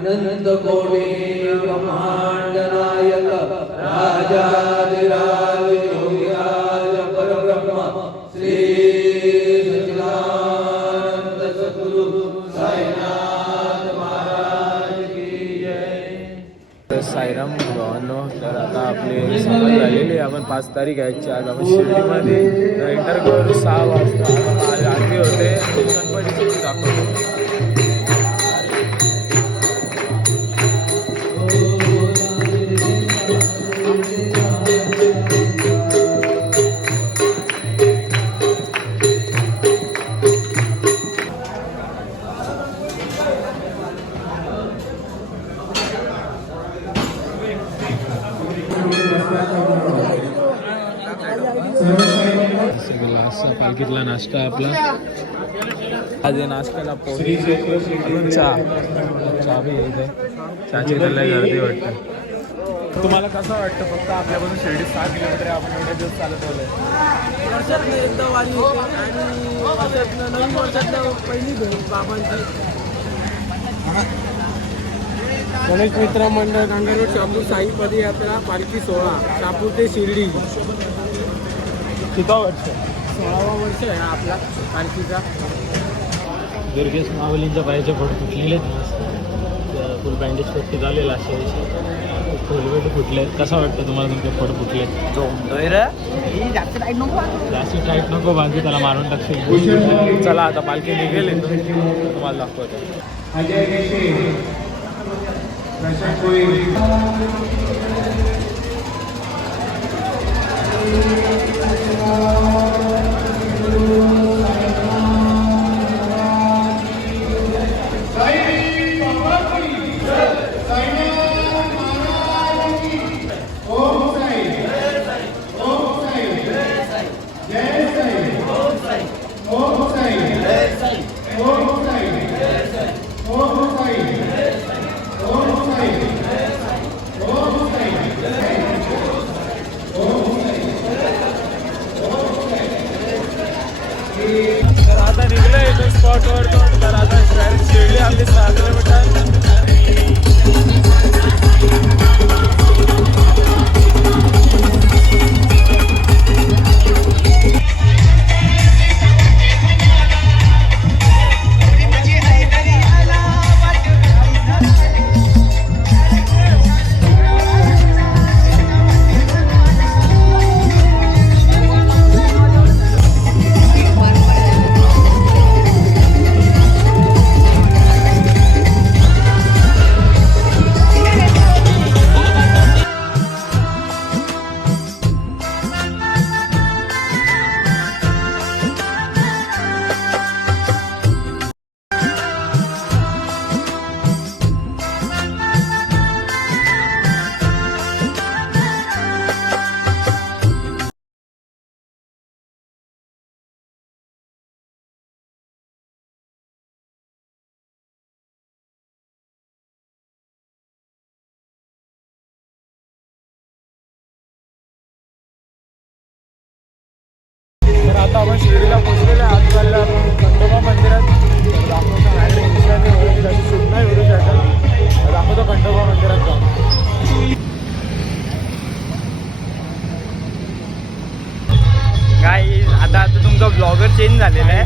अनंत कोटि ब्रह्मांड नायक राजाधिराज योगिराज परब्रह्म श्री सच्चिदानंद सद्गुरु साईनाथ महाराज की जय। साईराम भावांनो, तर आता आपली सभा झालेली आहे. आपण 5 तारीख आहे आज आपण शिर्डीमध्ये एंटर करू. 6 वाजता आरती होते. गणपतीची दाखवतो. Gracias. मस्त पालखीतला नाश्ता आपला. आज हे नाश्त्याला पोहे अजून चहा बी इथे. चहाची त्याला गर्दी वाटते. तुम्हाला कसं वाटतं फक्त आपल्यापासून शिर्डी 6 किलोमीटर आहे, आपण एवढे दिवस चालत आलोय. वर्षातनं एकदा वारी होते आणि वर्षातनं नवीन वर्षातलं पहिली भेट बाबांची. गणेश मित्र मंडळ नांदेड शापूर साई पदयात्रा पालखी सोहळा शापूर ते शिर्डी. किती वर्ष? 16वा वर्ष आहे हा आपला पालखीचा. दुर्गेश माऊलींच्या पायाचे फोड फुटलेले फुल बँडेज पट्टी झालेला अशा फुलवेट फुटले. कसं वाटतं तुम्हाला तुमचे फोड फुटले? जास्त टाईट नको बांधू, त्याला मारून टाकशील. चला आता पालखी निघेल तुम्हाला दाखवतो. तर आता निघलं इथून स्पॉटवर. तर आता डायरेक्ट शिर्डी आपली 6 किलोमीटर. तर आता आपण शिर्डीला पोहोचलेलो आहे. आज चाललं आपण खंडोबा मंदिरात. दाखवतो मॅडम इंस्टाने त्याची शूट नाही करू शकत. दाखवतो खंडोबा मंदिरात जाऊन. काय आता तुमचा ब्लॉगर चेंज झालेला आहे.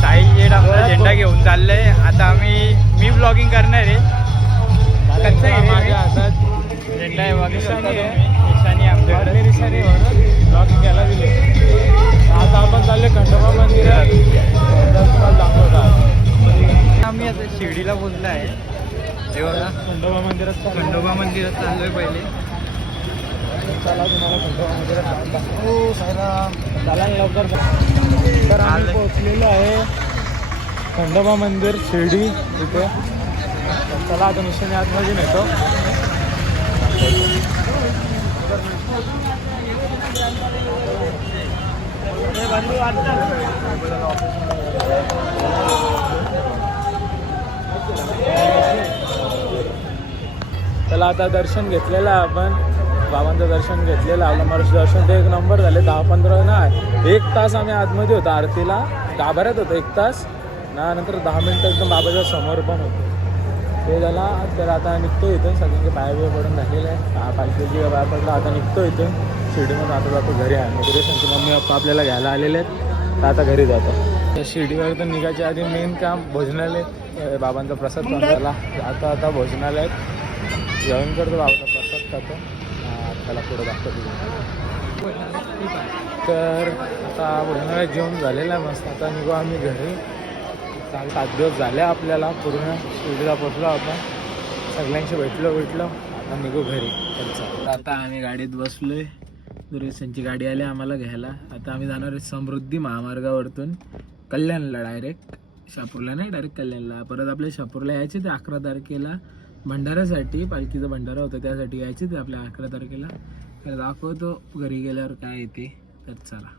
साई जेड आपला झेंडा घेऊन चाललंय. आता मी ब्लॉगिंग करणार आहे. माझ्या हातात झेंडा आहे बघू शकता तुम्ही. निशाणी आमच्याकडे निशाणी म्हणून ब्लॉगिंग घ्यायला दिले. आता आपण चालले खंडोबा मंदिरात. दाखवतात आम्ही आता शिर्डीला पोहोचलो आहे. हे बघा खंडोबा मंदिरात. खंडोबा मंदिरात चाललोय पहिले. चला तुम्हाला खंडोबा मंदिरात. हो साईराम. चला लवकर. तर आम्ही पोहोचलेलो आहे खंडोबा मंदिर शिर्डी इथे. चला आता निशाणी आतमध्ये नेतो. चला आता दर्शन घेतलेलं आहे आपण. बाबांचं दर्शन घेतलेलं आहे. आपलं मार्च दर्शन ते 1 नंबर झाले. 10-15 नाही 1 तास आम्ही आतमध्ये होतो. आरतीला गाभाऱ्यात होतो 1 तास ना. नंतर 10 मिनटं एकदम बाबाच्या समोर पण होतो. ते झाला. तर आता निघतो इथून. सगळ्यांचे पाय बिय पडून झालेलं आहे. पालखीची बाहेर पडला. आता निघतो इथून शिर्डीमध्ये. आता जातो घरी आहे. मोटिवेशनची मम्मी पप्पा आपल्याला घ्यायला आलेले आहेत. तर आता घरी जातो. तर शिर्डीवर तर निघायच्या आधी मेन काम भोजनालय. बाबांचा प्रसाद झाला. आता भोजनालयात जेवण करतो. बाबांचा प्रसाद खातो. त्याला पुढं दाखवतो. तर आता भोजनालयात जेवण झालेलं आहे मस्त. आता निघू आम्ही घरी. 7 दिवस झाले आपल्याला पूर्ण शिर्डीला पोचलो आपण. सगळ्यांशी भेटलो. आता निघू घरी. आता आम्ही गाडीत बसलोय. दुरेशांची गाडी आली आम्हाला घ्यायला. आता आम्ही जाणार आहे समृद्धी महामार्गावरतून कल्याणला. डायरेक्ट शापूरला नाही, डायरेक्ट कल्याणला. परत आपल्या शापूरला यायचे ते 11 तारखेला भंडाऱ्यासाठी. पालखीचा भंडारा होता त्यासाठी यायचे ते आपल्या 11 तारखेला. तर दाखवतो घरी गेल्यावर काय येते. तर चला.